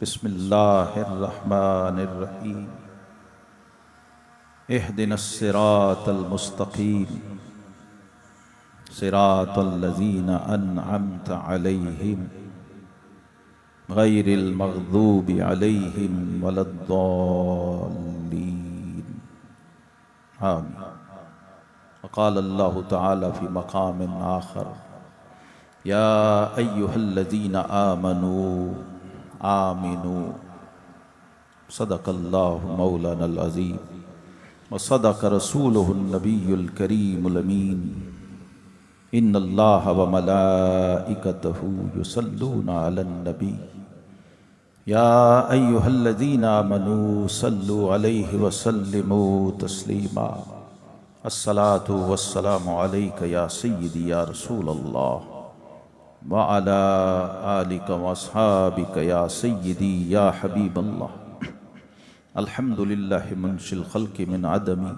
बिस्मिल्लाहिर्रहमानिर्रहीम। इहदिनस सिरातल मुस्तकीम सिरातल लज़ीना अन्अमता अलैहिम गैरिल मग़दूबि अलैहिम वलद्दाल्लीन। आमीन। क़ाल अल्लाहु तआला फ़ी मक़ामिन आख़र या अय्युहल्लज़ीना आमनू आमिनू सदक़ल्लाहु मौलानल अज़ीम व सदक़ रसूलुहुन नबियुल करीमुल अमीन। इन्नल्लाह व मलाइकतहु युसल्लूना अलन नबी या अय्युहल्लज़ीना आमनू सल्लु अलैहि व सल्लिमू तस्लीमा। अस्सलातु वस्सलामु अलैका या सय्यदी या रसूलल्लाह व अला आलिका व अस्हाबिका या सय्यदी या हबीबल्लाह। अल्हम्दुलिल्लाहि मुंशिल खल्क़ि मिन अदमी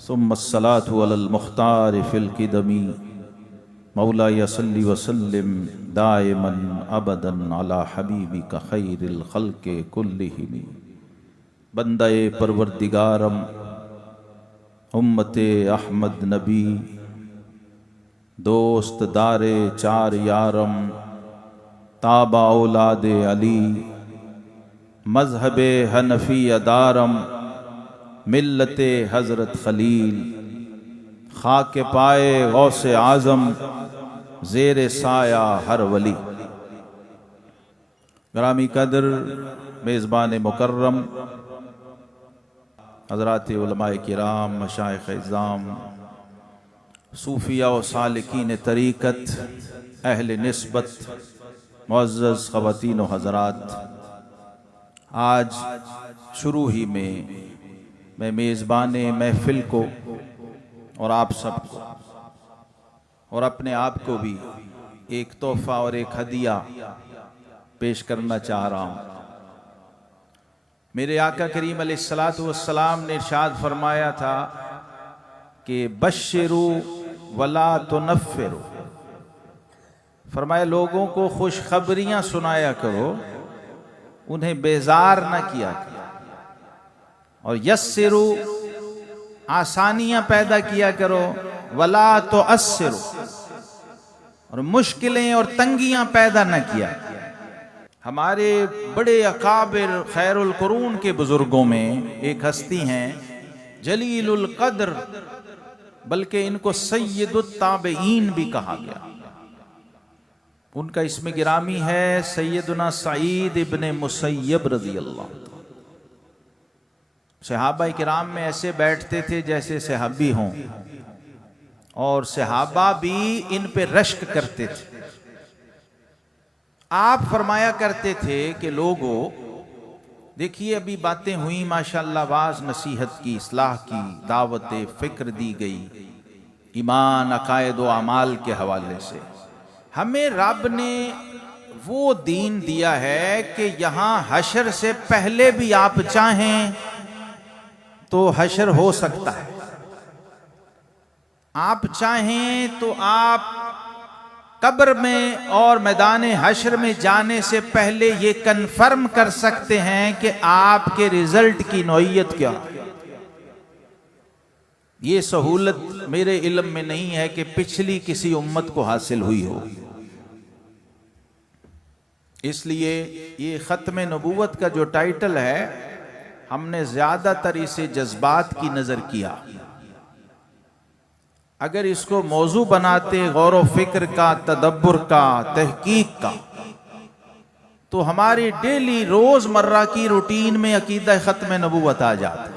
सुम्मा अस्सलातु अलल मुख्तार फिल क़िदमी मौलाया सल्लि व सल्लिम दाइमन अबदन अला हबीबिका खैरिल खल्क़ि कुल्लिहिम। बंदाए परवरदिगारम उम्मते अहमद नबी दोस्त दारे चार यारम ताबा औलादे अली मजहबे हनफी अदारम मिल्लते हज़रत खलील खाके पाए गौसे आज़म ज़ेरे साया हर वली। ग्रामी कदर मेज़बान मुकर्रम हज़रात उलमाए किराम मशाइख़ इज़्ज़ाम सूफिया व सालिकीन तरीक़त अहले निस्बत मुअज़्ज़ज़ ख़वातीन व हज़रात, आज शुरू ही में मैं मेज़बान महफ़िल को और आप सबको और अपने आप को भी एक तोहफ़ा और एक हदिया पेश करना चाह रहा हूँ। मेरे आका करीम अलैहिस्सलातु वस्सलाम ने इरशाद फरमाया था कि बश्शिरू वला तुनफ़्फ़िरू, फरमाया लोगों को खुशखबरियाँ सुनाया करो, उन्हें बेजार न किया करो, और यस्सिरू आसानियाँ पैदा किया करो, वला तुअस्सिरू और मुश्किलें और तंगियाँ पैदा न किया। हमारे बड़े अकाबिर खैरुल कुरून के बुजुर्गों में एक हस्ती हैं जलीलुल कद्र, बल्कि इनको सय्यदुत ताबईन भी कहा गया। उनका इसमें गिरामी है सैयदुना सईद इब्ने मुसय्यब रज़ियल्लाहु अन्हु। सहाबा किराम में ऐसे बैठते थे जैसे सहाबी हों, और सहाबा भी इन पे रश्क करते थे। आप फरमाया करते थे कि लोगों देखिए अभी बातें हुई माशाअल्लाह, वाज नसीहत की, इस्लाह की, दावत फ़िक्र दी गई, ईमान अकायद व अमाल के हवाले से। हमें रब ने वो दीन दिया है कि यहाँ हशर से पहले भी आप चाहें तो हशर हो सकता है, आप चाहें तो आप कब्र में और मैदान हशर में जाने से पहले ये कन्फर्म कर सकते हैं कि आपके रिजल्ट की नौइयत क्या। ये सहूलत मेरे इल्म में नहीं है कि पिछली किसी उम्मत को हासिल हुई हो। इसलिए ये ख़त्म नबूवत का जो टाइटल है, हमने ज़्यादातर इसे जज्बात की नज़र किया। अगर इसको मौजू बनाते गौर व फिक्र का, तदब्बुर का, तहकीक का, तो हमारी डेली रोज़मर्रा की रूटीन में अकीदा ख़त्म नबूवत आ जाता,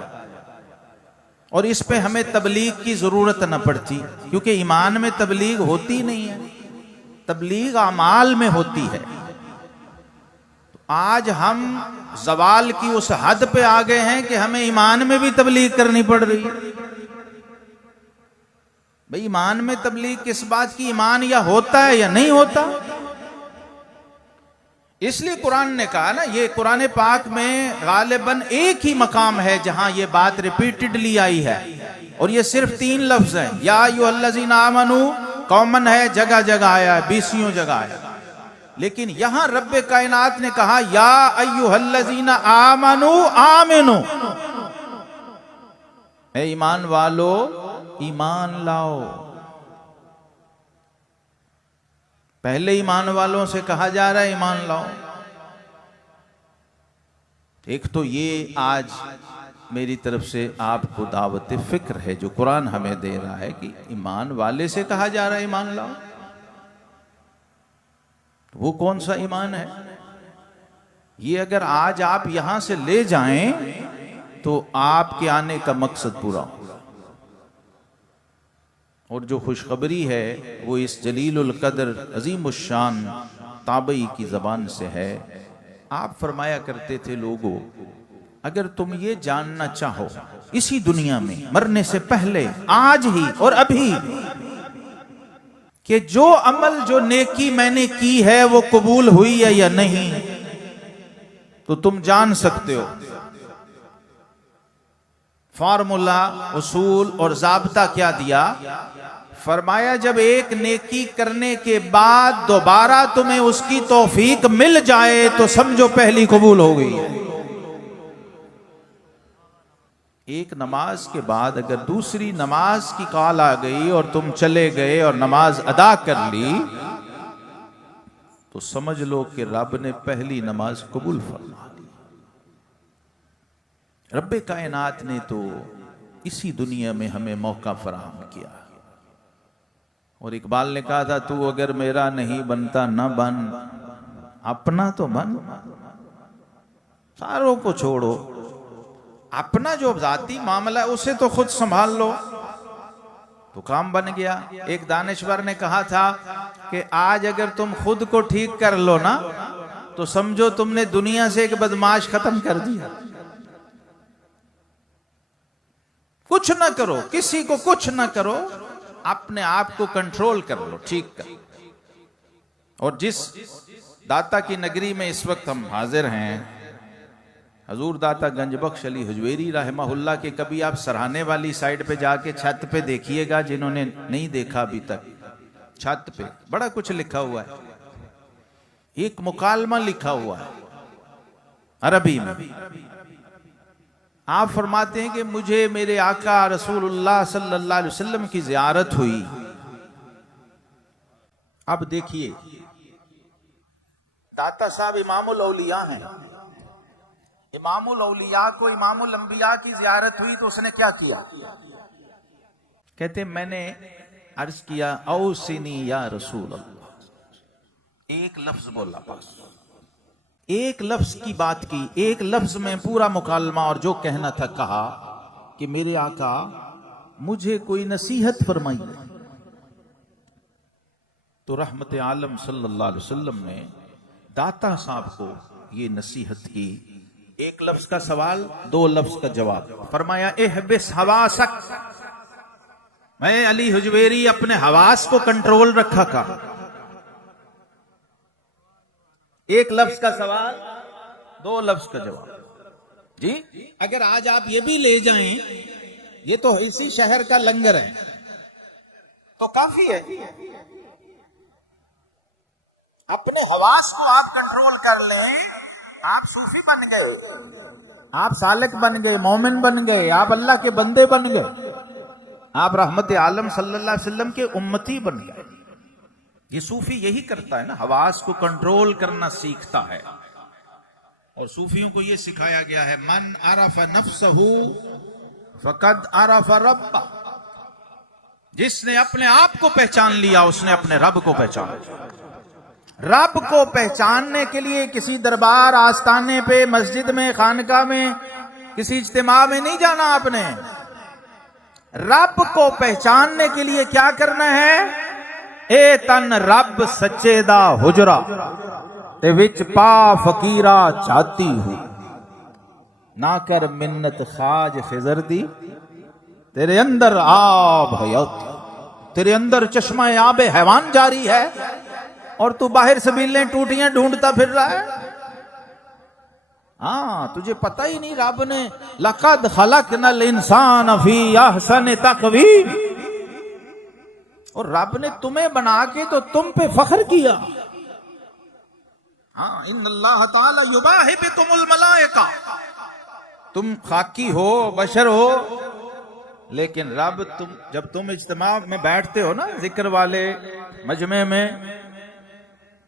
और इस पे हमें तबलीग की ज़रूरत न पड़ती, क्योंकि ईमान में तबलीग होती नहीं है, तबलीग अमाल में होती है। तो आज हम ज़वाल की उस हद पे आ गए हैं कि हमें ईमान में भी तबलीग करनी पड़ रही है। भाई ईमान में तबलीग किस बात की? ईमान या होता है या नहीं होता। इसलिए कुरान ने कहा ना, ये कुरान पाक में गालिबन एक ही मकाम है जहां ये बात रिपीटेडली आई है, और ये सिर्फ 3 लफ्ज हैं। या अय्युहल्लज़ीना आमनू कॉमन है, जगह जगह आया है, 20 जगह आया। लेकिन यहां रब्बे कायनात ने कहा या अय्युहल्लज़ीना आमनू आमिनू, ऐ ईमान वालो ईमान लाओ। पहले ईमान वालों से कहा जा रहा है ईमान लाओ। एक तो ये आज मेरी तरफ से आपको दावत फिक्र है जो कुरान हमें दे रहा है कि ईमान वाले से कहा जा रहा है ईमान लाओ। तो वो कौन सा ईमान है? ये अगर आज आप यहां से ले जाएं तो आपके आने का मकसद पूरा होगा। और जो खुशखबरी है वो इस जलीलुल कदर अजीमुश शान ताबई की जबान से है। आप फरमाया करते थे, लोगों अगर तुम ये जानना चाहो इसी दुनिया में मरने से पहले, आज ही और अभी, कि जो अमल जो नेकी मैंने की है वो कबूल हुई है या नहीं, तो तुम जान सकते हो। फार्मूला, उसूल और ज़ाब्ता क्या दिया? फरमाया जब एक नेकी करने के बाद दोबारा तुम्हें उसकी तौफीक मिल जाए तो समझो पहली कबूल हो गई है। एक नमाज के बाद अगर दूसरी नमाज की कॉल आ गई और तुम चले गए और नमाज अदा कर ली तो समझ लो कि रब ने पहली नमाज कबूल फरमा ली। रब्बे कायनात ने तो इसी दुनिया में हमें मौका फराहम किया। और इकबाल ने कहा था, तू अगर मेरा नहीं बनता न बन, अपना तो बन। सारों को छोड़ो, अपना जो जाती मामला है उसे तो खुद संभाल लो तो काम बन गया। एक दानिश्वर ने कहा था कि आज अगर तुम खुद को ठीक कर लो ना तो समझो तुमने दुनिया से एक बदमाश खत्म कर दिया। कुछ ना करो, किसी को कुछ ना करो, अपने आप को कंट्रोल कर लो, ठीक कर। और जिस दाता की नगरी में इस वक्त हम हाजिर हैं, हजूर दाता गंजबख्श अली हुजवेरी रहमहुल्लाह के, कभी आप सराहने वाली साइड पे जाके छत पे देखिएगा, जिन्होंने नहीं देखा अभी तक, छत पे बड़ा कुछ लिखा हुआ है। एक मुकालमा लिखा हुआ है अरबी में। आप फरमाते हैं कि मुझे मेरे आका रसूलुल्लाह सल्लल्लाहु अलैहि वसल्लम की ज़ियारत हुई। अब देखिए, दाता साहब इमामुल औलिया हैं। इमामुल औलिया को इमामुल अंबिया की ज़ियारत हुई तो उसने क्या किया? कहते मैंने अर्ज किया, औसिनी या रसूल अल्लाह। एक लफ्ज बोला, बस एक लफ्ज की बात की, एक लफ्ज में पूरा मुकालमा और जो कहना था कहा कि मेरे आका मुझे कोई नसीहत फरमाइए। तो रहमत आलम सल्लल्लाहु अलैहि वसल्लम ने दाता साहब को ये नसीहत की। एक लफ्ज का सवाल, दो लफ्ज का जवाब। फरमाया इहबिस हवासक, मैं अली हुजवेरी अपने हवास को कंट्रोल रखा का। एक लफ्ज का सवाल, दो लफ्ज का जवाब। जी अगर आज आप ये भी ले जाएं, ये तो इसी शहर का लंगर है तो काफी है। अपने हवास को आप कंट्रोल कर लें, आप सूफी बन गए, आप सालिक बन गए, मोमिन बन गए, आप अल्लाह के बंदे बन गए, आप रहमत आलम सल्लल्लाहु अलैहि वसल्लम के उम्मती बन गए। ये सूफी यही करता है ना, हवास को कंट्रोल करना सीखता है। और सूफियों को ये सिखाया गया है, मन अरफ नफ्सहू फकद अरफ रब्बा। जिसने अपने आप को पहचान लिया उसने अपने रब को पहचान लिया। रब को पहचानने के लिए किसी दरबार, आस्थाने पे, मस्जिद में, खानका में, किसी इज्तिमा में नहीं जाना आपने। रब को पहचानने के लिए क्या करना है? ए तन रब सच्चे दा हुजरा ते विच पा फकीरा चाहती हूं, ना कर मिन्नत खाज खिजर दी, तेरे अंदर आब हयात, तेरे अंदर चश्मा आब हैवान जारी है और तू बाहर सबीलें टूटियां ढूंढता फिर रहा है। हाँ, तुझे पता ही नहीं रब ने लक़द खलक़नल इंसान फी अहसन तक़वीम, और रब ने तुम्हें बना के तो तुम पे फख्र किया। हाँ, इन्नल्लाह ताला युबाहि बिकुमुल मलाइका, तुम खाकी हो, बशर हो, लेकिन रब जब तुम इज्तिमा में बैठते हो ना, जिक्र वाले मजमे में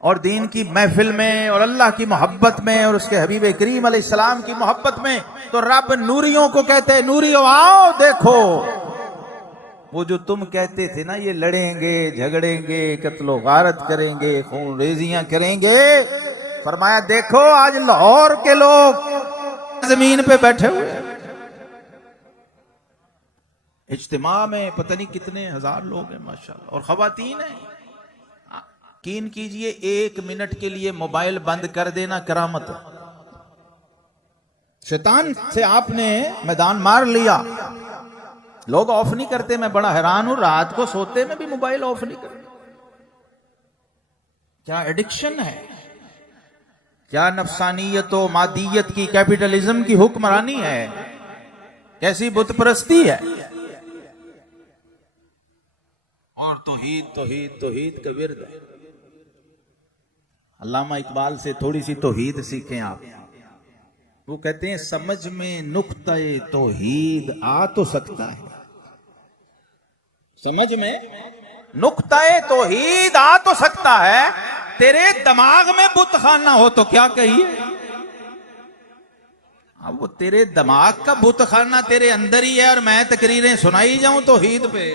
और दीन की महफिल में और अल्लाह की मोहब्बत में और उसके हबीब करीम अलैहिस्सलाम की मोहब्बत में, तो रब नूरियों को कहते हैं, नूरियों आओ देखो, वो जो तुम कहते थे ना ये लड़ेंगे झगड़ेंगे कत्लो गारत करेंगे खून रेजियां करेंगे, फरमाया देखो आज लाहौर के लोग जमीन पे बैठे हुए हैं। इज्तिमा में पता नहीं कितने हजार लोग हैं माशाल्लाह, और खवातीन हैं। यकीन कीजिए 1 मिनट के लिए मोबाइल बंद कर देना करामत है। शैतान से आपने मैदान मार लिया, लोग ऑफ नहीं करते, मैं बड़ा हैरान हूं, रात को सोते में भी मोबाइल ऑफ नहीं करते। क्या एडिक्शन है, क्या नफसानियत और मादियत की कैपिटलिज्म की हुक्मरानी है, कैसी बुत परस्ती है। और तौहीद तौहीद तौहीद का विर्द है। अल्लामा इकबाल से थोड़ी सी तौहीद सीखें आप। वो कहते हैं समझ में नुक्ता-ए तौहीद आ तो सकता है, समझ में नुक्ता-ए तौहीद आ तो सकता है, तेरे दिमाग में बुत खाना हो तो क्या कहिए। अब वो तेरे दिमाग का बुत खाना तेरे अंदर ही है और मैं तकरीरें सुनाई जाऊं तौहीद पे।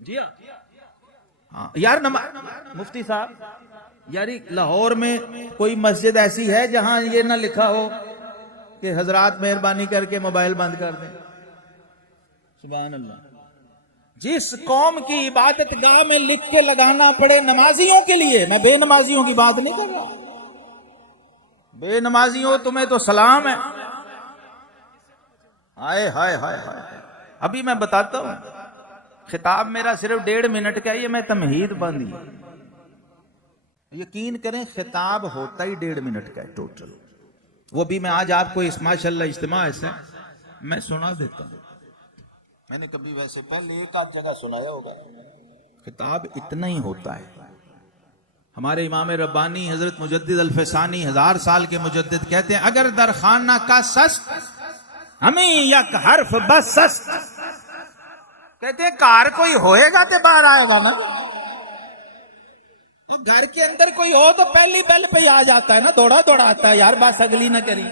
जी हाँ यार, मुफ्ती साहब यार, लाहौर में कोई मस्जिद ऐसी है जहां ये ना लिखा हो कि हजरात मेहरबानी करके मोबाइल बंद कर दें। सुभान अल्लाह। जिस कौम की इबादत गाह में लिख के लगाना पड़े नमाजियों के लिए, मैं बेनमाजियों की बात नहीं कर रहा, बेनमाजियों तुम्हें तो सलाम है। हाय हाय हाय हाय। अभी मैं बताता हूं, खिताब मेरा सिर्फ 1.5 मिनट का है, ये मैं तमहीद बंदी, यकीन करें खिताब होता ही 1.5 मिनट का है टोटल। वो भी मैं आज आपको इस माशाल्लाह इज्तिमा ऐसा मैं सुना देता हूं। मैंने कभी वैसे पहले एक आध जगह सुनाया होगा, खिताब इतना ही होता है। हमारे इमाम रब्बानी हजरत मुजद्दिद अल-फसानी 1000 साल के मुजद्दिद कहते हैं, अगर दरखाना का सस्त हमें यक हर्फ बस सस्त, कहते हैं कार कोई होएगा तो बाहर आएगा ना, और घर के अंदर कोई हो तो पहली बेल पे आ जाता है ना, दौड़ा दौड़ा आता है यार, बस अगली ना करी,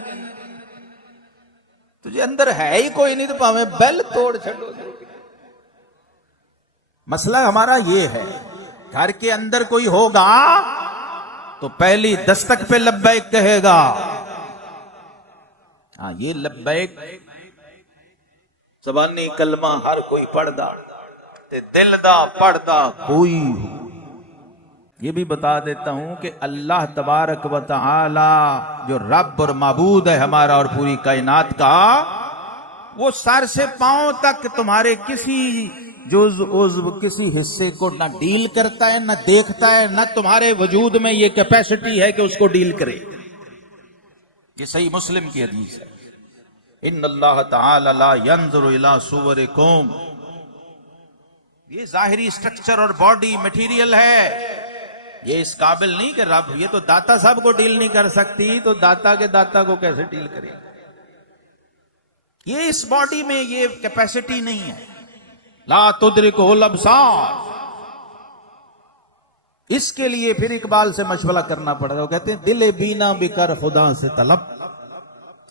तुझे अंदर है ही कोई नहीं तो पावे बेल तोड़ छोड़ो। मसला हमारा ये है, घर के अंदर कोई होगा तो पहली दस्तक पे लब्बैक कहेगा। हाँ, ये लब्बैक ज़बानी कलमा हर कोई पढ़दा ते दिल दा पढ़दा कोई। ये भी बता देता हूं कि अल्लाह तबारक व तआला जो रब और माबूद है हमारा और पूरी कायनात का, वो सर से पांव तक तुम्हारे किसी जुज़ उज़्व किसी हिस्से को ना डील करता है, ना देखता है, ना तुम्हारे वजूद में ये कैपेसिटी है कि उसको डील करे। ये सही मुस्लिम की हदीस है, इन्नल्लाह तआला ला यंज़ुरु इला सुवरिकुम। ये जाहिरी स्ट्रक्चर और बॉडी मटेरियल है, ये इस काबिल नहीं कि रब, ये तो दाता साहब को डील नहीं कर सकती, तो दाता के दाता को कैसे डील करे। ये इस बॉडी में ये कैपेसिटी नहीं है। ला तुदरिकुहुल अब्सार। इसके लिए फिर इकबाल से मशवरा करना पड़ेगा। वो कहते हैं दिल बीना बिकर खुदा से तलब,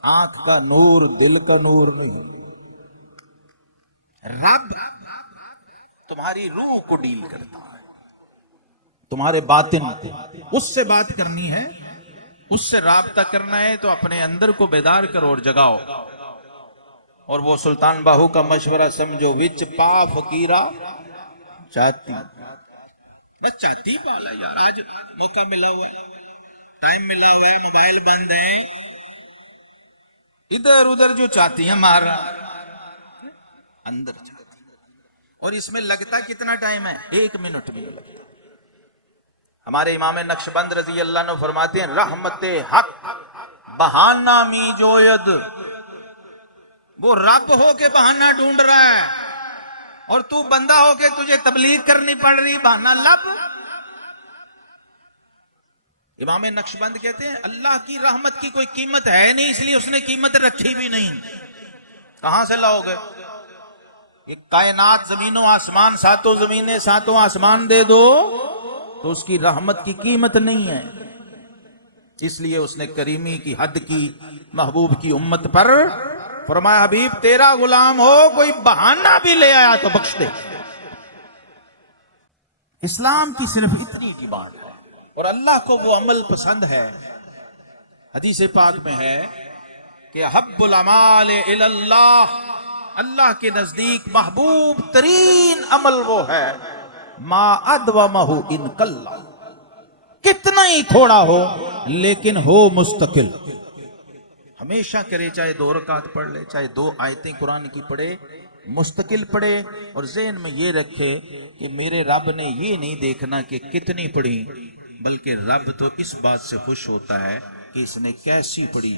आंख का नूर दिल का नूर नहीं। रब तुम्हारी रूह को डील करता है, तुम्हारे बातिन को, उससे बात करनी है, उससे राब्ता करना है तो अपने अंदर को बेदार करो और जगाओ। और वो सुल्तान बाहू का मशवरा समझो, विच पा फकीरा चाहती, बस चाहती पाला यार, आज मौका मिला हुआ, टाइम मिला हुआ है, मोबाइल बंद है, इधर उधर जो चाहती है मार अंदर चाहती। और इसमें लगता कितना टाइम है, 1 मिनट भी लगता। हमारे इमाम नक्शबंद रजी अल्लाह ने फरमाते हैं, रहमते हक बहाना मी जोयद। वो रब हो के बहाना ढूंढ रहा है और तू बंदा हो के तुझे तबलीग करनी पड़ रही, बहाना लब। इमाम नक्शबंद कहते हैं अल्लाह की रहमत की कोई कीमत है नहीं, इसलिए उसने कीमत रखी भी नहीं। कहां से लाओगे? ये कायनात, जमीनों आसमान, सातों जमीनें सातों आसमान दे दो तो उसकी रहमत की कीमत नहीं है। इसलिए उसने करीमी की हद की महबूब की उम्मत पर फरमाया, हबीब तेरा गुलाम हो, कोई बहाना भी ले आया तो बख्श दे। इस्लाम की सिर्फ इतनी डिमांड है और अल्लाह को वो अमल पसंद है। हदीस पाक में है कि हब्बुल अमाल इलल्लाह, अल्लाह के नजदीक महबूब तरीन अमल वो है मा अदवमहु इन कल्ला, कितना ही थोड़ा हो लेकिन हो मुस्तकिल, हमेशा करे, चाहे 2 रकात पढ़ ले, चाहे 2 आयतें कुरान की पढ़े, मुस्तकिल पढ़े और ज़हन में ये रखे कि मेरे रब ने ये नहीं देखना कि कितनी पढ़ी, बल्कि रब तो इस बात से खुश होता है कि इसने कैसी पढ़ी।